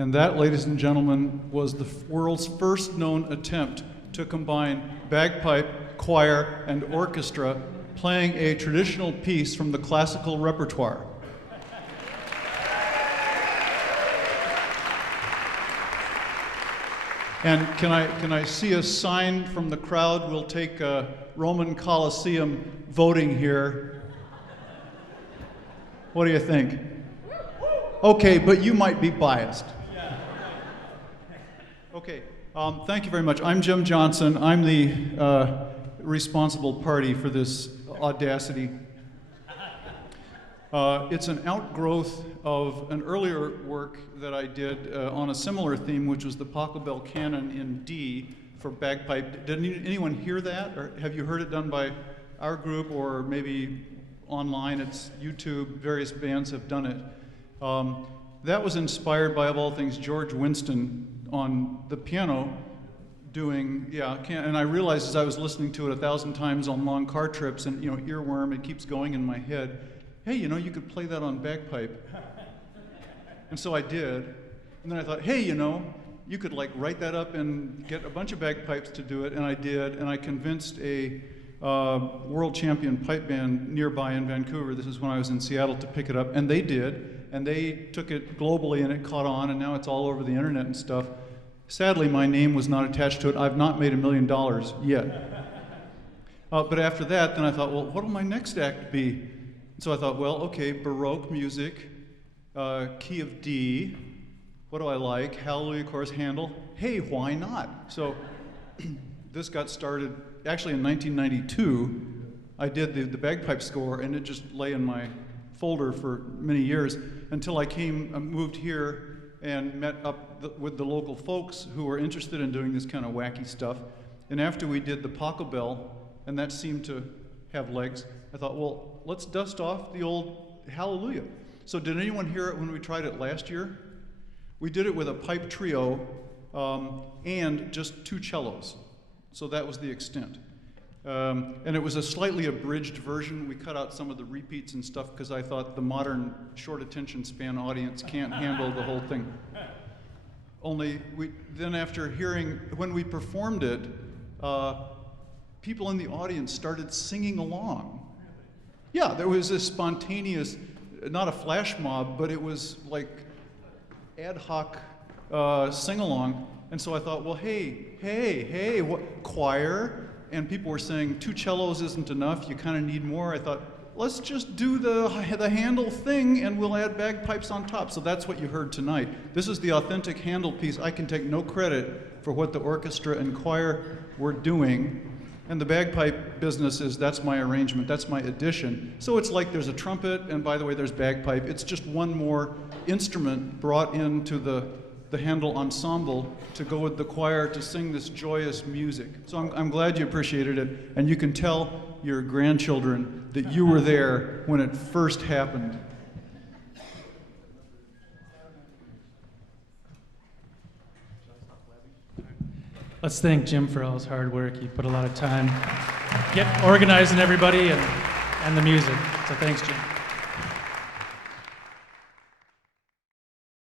And that, ladies and gentlemen, was the world's first known attempt to combine bagpipe, choir, and orchestra playing a traditional piece from the classical repertoire. And can I see a sign from the crowd? We'll take a Roman Colosseum voting here. What do you think? Okay, but you might be biased. Okay, thank you very much. I'm Jim Johnson. I'm the responsible party for this audacity. It's an outgrowth of an earlier work that I did on a similar theme, which was the Pachelbel Canon in D for bagpipe. Did anyone hear that? Or have you heard it done by our group or maybe online? It's YouTube. Various bands have done it. That was inspired by, of all things, George Winston on the piano doing, and I realized as I was listening to it 1,000 times on long car trips and, earworm, it keeps going in my head. Hey, you could play that on bagpipe. And so I did. And then I thought, hey, you could write that up and get a bunch of bagpipes to do it. And I did. And I convinced a world champion pipe band nearby in Vancouver, this is when I was in Seattle, to pick it up. And they did. And they took it globally and it caught on. And now it's all over the internet and stuff. Sadly, my name was not attached to it. I've not made $1 million yet. But after that, then I thought, well, what will my next act be? So I thought, well, okay, Baroque music, key of D. What do I like? Hallelujah, of course, Handel. Hey, why not? So this got started, actually in 1992. I did the bagpipe score, and it just lay in my folder for many years until I moved here and met up with the local folks who were interested in doing this kind of wacky stuff. And after we did the Pachelbel, and that seemed to have legs, I thought, well, let's dust off the old Hallelujah. So did anyone hear it when we tried it last year? We did it with a pipe trio and just 2 cellos. So that was the extent. And it was a slightly abridged version. We cut out some of the repeats and stuff because I thought the modern short attention span audience can't handle the whole thing. Only then after hearing, when we performed it, people in the audience started singing along. Yeah, there was this spontaneous, not a flash mob, but it was like ad hoc sing-along. And so I thought, well, hey, what, choir? And people were saying 2 cellos isn't enough, you kind of need more. I thought, let's just do the Handel thing and we'll add bagpipes on top. So that's what you heard tonight. This is the authentic Handel piece. I can take no credit for what the orchestra and choir were doing. And the bagpipe business that's my arrangement, that's my addition. So it's like there's a trumpet, and by the way, there's bagpipe. It's just one more instrument brought into the Handel ensemble to go with the choir to sing this joyous music. So I'm glad you appreciated it, and you can tell your grandchildren that you were there when it first happened. Let's thank Jim for all his hard work. He put a lot of time get organizing everybody and the music. So thanks, Jim.